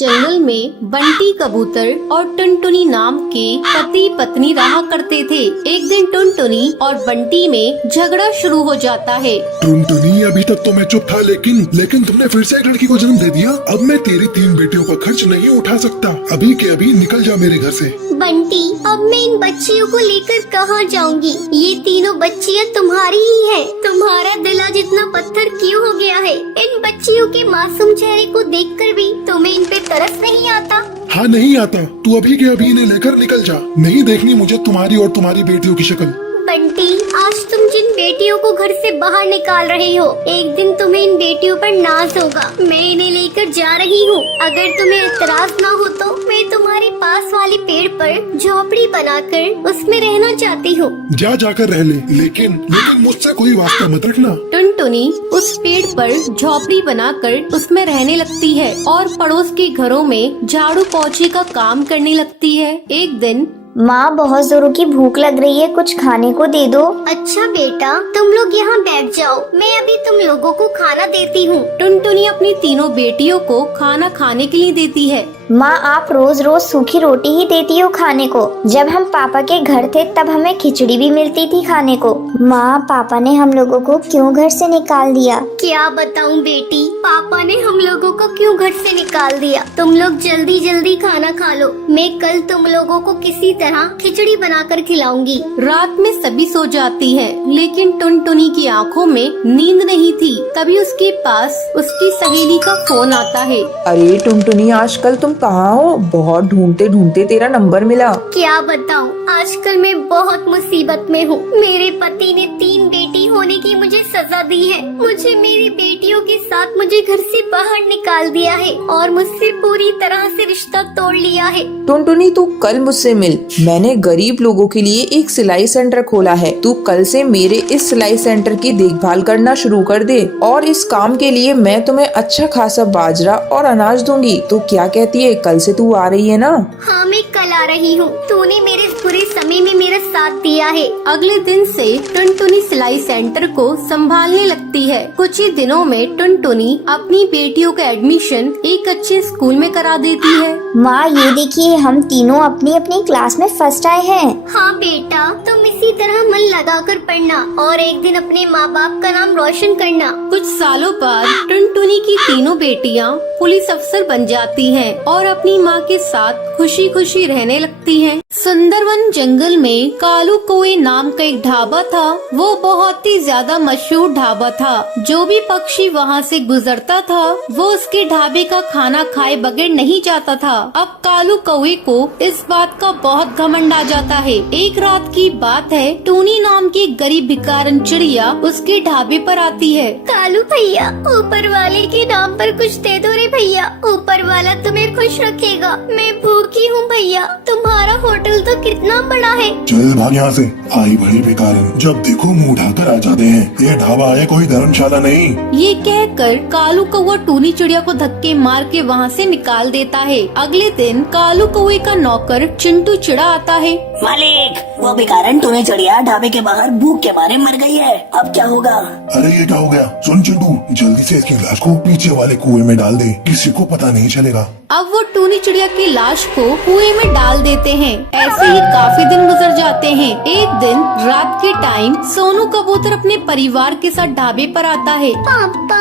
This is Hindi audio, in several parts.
जंगल में बंटी कबूतर और टुनटुनी नाम के पति पत्नी रहा करते थे। एक दिन टुनटुनी और बंटी में झगड़ा शुरू हो जाता है। टुनटुनी, अभी तक तो मैं चुप था, लेकिन तुमने फिर से एक लड़की को जन्म दे दिया। अब मैं तेरी 3 बेटियों का खर्च नहीं उठा सकता। अभी के अभी निकल जा मेरे घर से। बंटी, अब मैं इन बच्चियों को लेकर कहाँ जाऊँगी? ये तीनों बच्चियाँ तुम्हारी ही हैं। तुम्हारा दिल आज इतना पत्थर क्यों हो गया है? इन बच्चियों के मासूम चेहरे को देखकर भी तुम्हें इन पे तरस नहीं आता? हाँ, नहीं आता। तू अभी के अभी इन्हें लेकर निकल जा। नहीं देखनी मुझे तुम्हारी और तुम्हारी बेटियों की शक्ल। बंटी, आज तुम जिन बेटियों को घर से बाहर निकाल रहे हो, एक दिन तुम्हें इन बेटियों पर नाज होगा। मैं इन्हें लेकर जा रही हूँ। अगर तुम्हें एतराज ना हो तो मैं तुम्हारे पास वाले पेड़ पर झोपड़ी बनाकर उसमें रहना चाहती हूँ। जाकर रह ले, लेकिन मुझसे कोई वास्ता मत रखना। टुनटुनी उस पेड़ पर झोपड़ी बनाकर उसमें रहने लगती है और पड़ोस के घरों में झाड़ू पोछे का काम करने लगती है। एक दिन, माँ, बहुत जोरों की भूख लग रही है, कुछ खाने को दे दो। अच्छा बेटा, तुम लोग यहाँ बैठ जाओ, मैं अभी तुम लोगों को खाना देती हूँ। टुनटुनी अपनी तीनों बेटियों को खाना खाने के लिए देती है। माँ, आप रोज रोज सूखी रोटी ही देती हो खाने को। जब हम पापा के घर थे तब हमें खिचड़ी भी मिलती थी खाने को। माँ, पापा ने हम लोगों को क्यों घर से निकाल दिया? क्या बताऊँ बेटी, पापा ने हम लोगों को क्यों घर से निकाल दिया? तुम लोग जल्दी जल्दी खाना खा लो, मैं कल तुम लोगों को किसी तरह खिचड़ी बनाकर खिलाऊंगी। रात में सभी सो जाती है, लेकिन टुनटुनी की आंखों में नींद नहीं थी। तभी उसके पास उसकी सहेली का फोन आता है। अरे टुनटुनी, आजकल तुम कहाँ हो? बहुत ढूंढते ढूंढते तेरा नंबर मिला। क्या बताऊँ, आजकल मैं बहुत मुसीबत में हूँ। मेरे पति ने 3 बेटी होने की मुझे सजा दी है। मुझे मेरी बेटियों के साथ मुझे घर से बाहर निकाल दिया है और मुझसे पूरी तरह से रिश्ता तोड़ लिया है। टुनटुनी, तू कल मुझसे मिल। मैंने गरीब लोगों के लिए एक सिलाई सेंटर खोला है। तू कल से मेरे इस सिलाई सेंटर की देखभाल करना शुरू कर दे और इस काम के लिए मैं तुम्हें अच्छा खासा बाजरा और अनाज दूंगी। तो क्या कहती है, कल से तू आ रही है ना? हाँ, मैं कल आ रही हूँ। तूने मेरे इस बुरे समय में मेरा साथ दिया है। अगले दिन से टुनटुनी सिलाई सेंटर को संभालने लगती है। कुछ ही दिनों में टुनटुनी अपनी बेटियों का एडमिशन एक अच्छे स्कूल में करा देती है। माँ, ये देखिए, हम तीनों अपनी अपनी क्लास में फर्स्ट आए हैं। हाँ बेटा, तुम इसी तरह मन लगाकर पढ़ना और एक दिन अपने माँ बाप का नाम रोशन करना। कुछ सालों बाद टुनटुनी की तीनों बेटियां पुलिस अफसर बन जाती हैं और अपनी माँ के साथ खुशी खुशी रहने लगती हैं। सुंदरवन जंगल में कालू कौए नाम का एक ढाबा था। वो बहुत ही ज्यादा मशहूर ढाबा था। जो भी पक्षी वहाँ से गुजरता था वो उसके ढाबे का खाना खाए बगैर नहीं जाता था। अब कालू कौए को इस बात का बहुत घमंड आ जाता है। एक रात की बात है, टूनी नाम की गरीब भिखारन चिड़िया उसके ढाबे पर आती है। कालू भैया, ऊपर वाले के नाम पर कुछ दे दो रे भैया। ऊपर वाला तुम्हें खुश रखेगा। मैं भूखी हूँ भैया। तुम्हारा होटल तो कितना बड़ा है। चल भाग यहाँ से, आई बड़ी बेकार। जब देखो मुंह उठाकर आ जाते हैं। ये ढाबा है, कोई धर्मशाला नहीं। ये कहकर कालू कौवा टूनी चिड़िया को धक्के मार के वहाँ से निकाल देता है। अगले दिन कालू कौवे का नौकर चिंटू चिड़ा आता है। मालिक, वो भिखारन टूनी चिड़िया ढाबे के बाहर भूख के मारे मर गई है। अब क्या होगा? अरे ये क्या हो गया? सुन चिंटू, जल्दी से इसकी लाश को पीछे वाले कुएं में डाल दे, किसी को पता नहीं चलेगा। अब वो टूनी चिड़िया की लाश को कुएं में डाल देते हैं। ऐसे ही काफी दिन गुजर जाते हैं। एक दिन रात के टाइम सोनू कबूतर अपने परिवार के साथ ढाबे पर आता है। पापा,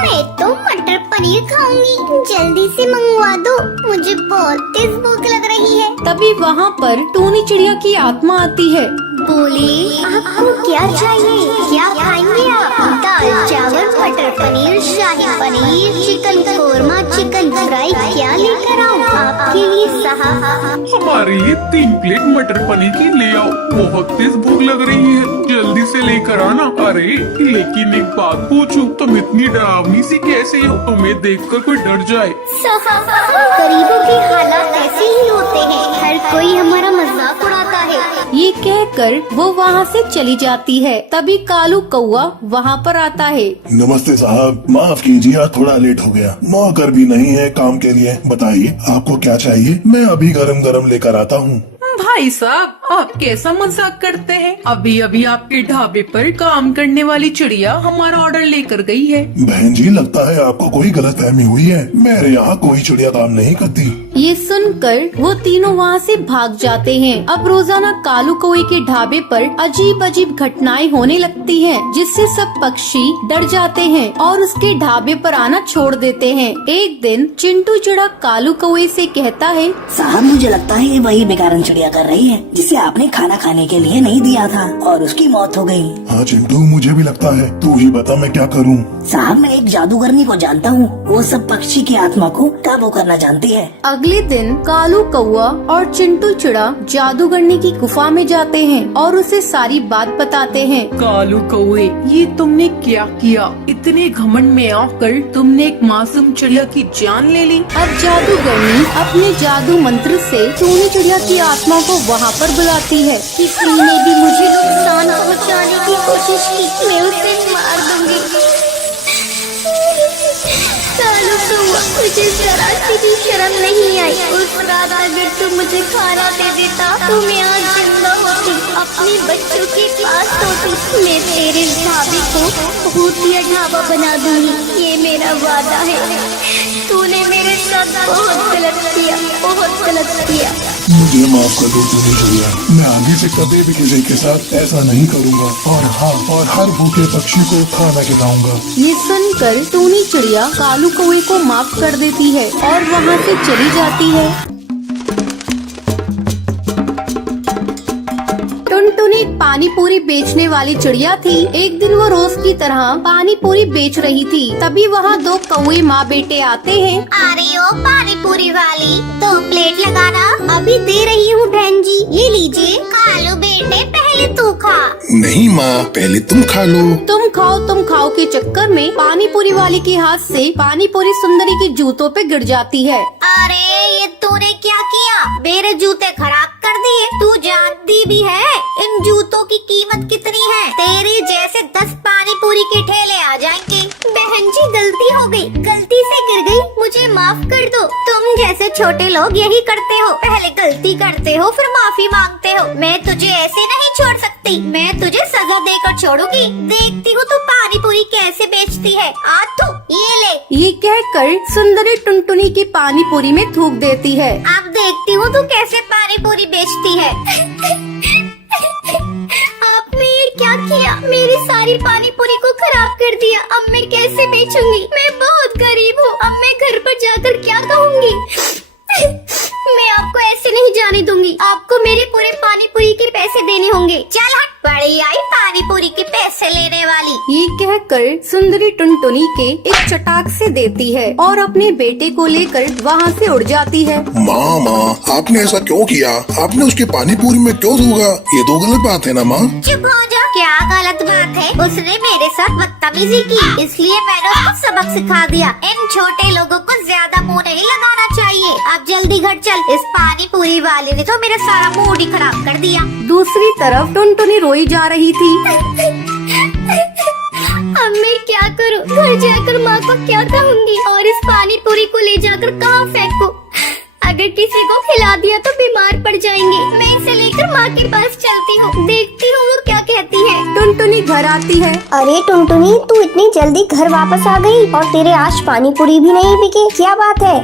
मैं तो मटर पनीर खाऊंगी, जल्दी से मंगवा दो, मुझे बहुत तेज भूख लग रही है। तभी वहाँ पर टूनी चिड़िया की आत्मा आती है। बोले, आपको क्या चाहिए? क्या खाएंगे आप? दाल चावल, matar paneer, shahi paneer, chicken korma, chicken fry, क्या लेकर आऊँ आपके लिए साहब? हमारे लिए 3 प्लेट मटर पनीर की ले आओ, बहुत तेज भूख लग रही है, जल्दी से लेकर आना। अरे लेकिन एक बात पूछूं, तुम इतनी डरावनी सी कैसे हो? तुम्हें देखकर कोई डर जाए। गरीबों के हालात ऐसे ही होते हैं, हर कोई हमारा मजाक उड़ाता है। ये कहकर वो वहाँ से चली जाती है। तभी कालू कौवा वहाँ पर आता है। नमस्ते साहब, माफ कीजिए, थोड़ा लेट हो गया। नौकर भी नहीं है काम के लिए। बताइए आपको क्या चाहिए, मैं अभी गरम गरम लेकर आता हूँ। भाई साहब, आप कैसा मजाक करते हैं? अभी अभी आपके ढाबे पर काम करने वाली चिड़िया हमारा ऑर्डर लेकर गई है। बहन जी, लगता है आपको कोई गलतफहमी हुई है। मेरे यहाँ कोई चिड़िया काम नहीं करती। ये सुनकर वो तीनों वहाँ से भाग जाते हैं। अब रोजाना कालू कौवे के ढाबे पर अजीब अजीब घटनाएं होने लगती हैं, जिससे सब पक्षी डर जाते हैं और उसके ढाबे पर आना छोड़ देते हैं। एक दिन चिंटू चिड़ा कालू कौवे से कहता है, साहब मुझे लगता है ये वही बेकारन चिड़िया कर रही है जिसे आपने खाना खाने के लिए नहीं दिया था और उसकी मौत हो गई। हाँ चिंटू, मुझे भी लगता है। तू ही बता मैं क्या करूँ। साहब मैं एक जादूगरनी को जानता हूँ, वो सब पक्षी की आत्मा को काबू करना जानती है। अगले दिन कालू कौवा और चिंटू चिड़ा जादूगरनी की गुफा में जाते हैं और उसे सारी बात बताते हैं। कालू कौवे, ये तुमने क्या किया? इतने घमंड में आकर तुमने एक मासूम चिड़िया की जान ले ली। अब जादूगरनी अपने जादू मंत्र से टूनी चिड़िया की आत्मा को वहाँ पर बुलाती है। किसी ने भी मुझे नुकसान पहुंचाने की कोशिश की, मैं उसे मार दूंगी। कालू कौवा, मुझे जरा सी भी शर्म नहीं आई। उस रात अगर तू मुझे खाना दे देता तो मैं आज जिंदा होती, अपने बच्चों के पास होती। मैं तेरे ढाबे को भूतिया ढाबा बना दूंगी, ये मेरा वादा है। तूने मेरे साथ बहुत गलत किया, बहुत गलत किया। मुझे माफ कर दो टूनी चिड़िया। मैं आगे से कभी भी किसी के साथ ऐसा नहीं करूँगा और हाँ, और हर भूखे पक्षी को खाना खिलाऊंगा। ये सुनकर टूनी चिड़िया कालू कौवे को माफ कर देती है और वहाँ से चली जाती है। टुनटुनी एक पानी पूरी बेचने वाली चिड़िया थी। एक दिन वो रोज की तरह पानी पूरी बेच रही थी। तभी वहाँ दो कौवे माँ बेटे आते हैं। अरे ओ पानी पूरी वाली, 2 प्लेट लगाना। अभी दे रही हूँ बहन जी, ये लीजिए। कालू बेटे पहले तू खा। नहीं माँ, पहले तुम खा लो। तुम खाओ के चक्कर में पानी पूरी वाली के हाथ से पानी पूरी सुंदरी के जूतों पे गिर जाती है। अरे ये तूने क्या किया? मेरे जूते खराब कर दिए। तू जानती भी है इन जूतों की कीमत कितनी है? तेरे जैसे 10 पानी पूरी के ठेले आ जाएंगे। बहन जी गलती हो गई, गलती से गिर गई, मुझे माफ कर दो। तुम जैसे छोटे लोग यही करते हो, पहले गलती करते हो फिर माफी मांगते हो। मैं तुझे ऐसे नहीं छोड़ सकती, मैं तुझे सजा देकर छोड़ूंगी। देखती हूँ तू पानी पूरी कैसे बेचती है। आज तू ये ले। ये कहकर सुंदरी टुनटुनी की पानी पूरी में थूक देती है। अब देखती हूँ तू कैसे पानी पूरी बेचती है। आपने ये क्या किया? मेरी सारी पानी पूरी को खराब कर दिया। अब मैं कैसे बेचूंगी? मैं बहुत गरीब हूँ, अब मैं घर पर जाकर क्या कहूँगी? मैं आपको ऐसे नहीं जाने दूंगी। आपको मेरे पूरे पानी पूरी के पैसे देने होंगे। चल हट, बड़ी आई पानी पूरी के पैसे लेने वाली। ये कहकर सुंदरी टुनटुनी के एक चटाक से देती है और अपने बेटे को लेकर वहाँ से उड़ जाती है। माँ, आपने ऐसा क्यों किया? आपने उसके पानी पूरी में क्यों थूका? ये तो गलत बात है ना माँ। चुप हो जा। क्या गलत बात है? उसने मेरे साथ बदतमीजी की, इसलिए मैंने उसको सबक सिखा दिया। इन छोटे लोगों को ज्यादा मुंह नहीं लगाना चाहिए। अब जल्दी घर चल, इस पानी पूरी वाले ने तो मेरा सारा मूड ही खराब कर दिया। दूसरी तरफ टुनटुनी रोई जा रही थी। अब मैं क्या करूं? घर जाकर माँ को क्या कहूँगी और इस पानी पूरी को ले जाकर कहाँ फेंकूं? अगर किसी को खिला दिया तो बीमार पड़ जाएंगे। मैं इसे लेकर माँ के पास चलती हूँ, देखती हूँ वो क्या कहती है। टुनटुनी घर आती है। अरे टुनटुनी, तू इतनी जल्दी घर वापस आ गई और तेरे आज पानी पूरी भी नहीं बिके, क्या बात है?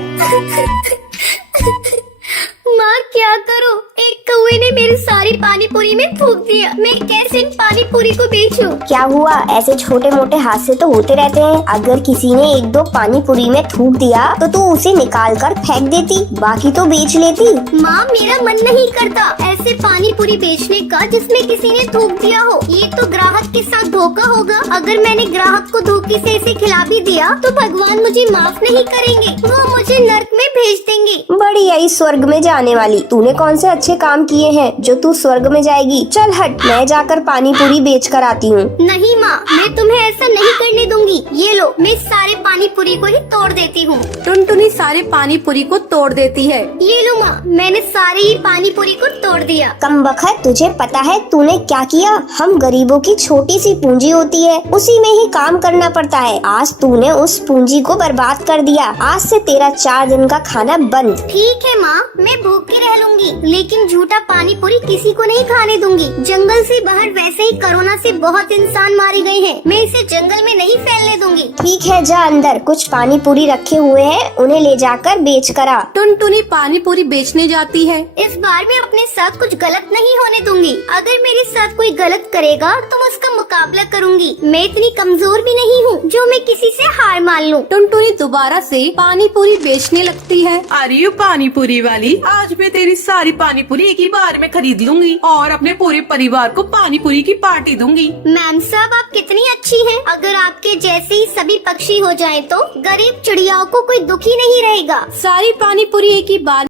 माँ क्या करूँ? एक कौवे ने मेरी सारी पानी पूरी में थूक दिया। मैं कैसे इन पानी पूरी को बेचूं? क्या हुआ? ऐसे छोटे मोटे हादसे तो होते रहते हैं। अगर किसी ने 1-2 पानी पूरी में थूक दिया तो तू उसे निकाल कर फेंक देती, बाकी तो बेच लेती। माँ मेरा मन नहीं करता ऐसे पानी पूरी बेचने का जिसमें किसी ने थूक दिया हो। ये तो ग्राहक के साथ धोखा होगा। अगर मैंने ग्राहक को धोखे से इसे खिला भी दिया तो भगवान मुझे माफ नहीं करेंगे, वो मुझे नर्क में भेज देंगे। बड़ी आई स्वर्ग में जाने वाली, तूने कौन से अच्छे काम किए हैं जो तू स्वर्ग में जाएगी? चल हट, मैं जाकर पानी पूरी बेच कर आती हूँ। नहीं माँ, मैं तुम्हें ऐसा नहीं करने दूंगी। ये लो, मैं सारे पानी पूरी को ही तोड़ देती हूँ। टुनटुनी सारे पानी पूरी को तोड़ देती है। ये लो माँ, मैंने सारी ही पानी पूरी को तोड़ दिया। कमबख्त, तुझे पता है तूने क्या किया? हम गरीबों की छोटी सी पूंजी होती है, उसी में ही काम करना पड़ता है। आज तूने उस पूंजी को बर्बाद कर दिया। आज से तेरा 4 दिन का खाना बंद। ठीक है माँ, मैं भूख के रह लूंगी, लेकिन झूठा पानी पूरी किसी किसी को नहीं खाने दूंगी। जंगल से बाहर वैसे ही कोरोना से बहुत इंसान मारे गए हैं, मैं इसे जंगल में नहीं फैलने दूंगी। ठीक है, जा अंदर, कुछ पानी पूरी रखे हुए हैं, उन्हें ले जाकर बेच कर आ। टुनटुनी पानी पूरी बेचने जाती है। इस बार मैं अपने साथ कुछ गलत नहीं होने दूंगी। अगर मेरे साथ कोई गलत करेगा तो मैं उसका मुकाबला करूंगी। मैं इतनी कमजोर भी नहीं हूँ जो मैं किसी से हार मान लूँ। टुनटुनी दोबारा से पानी पूरी बेचने लगती है। अरे ये पानी पूरी वाली, आज मैं तेरी सारी पानी पूरी एक ही बार में खरीद लूंगी और अपने पूरे परिवार को पानी पूरी की पार्टी दूंगी। मैम साहब, आप कितनी अच्छी हैं। अगर आपके जैसे ही सभी पक्षी हो जाएं तो गरीब चिड़ियाओं को कोई दुखी नहीं रहेगा। सारी पानी पूरी एक ही बार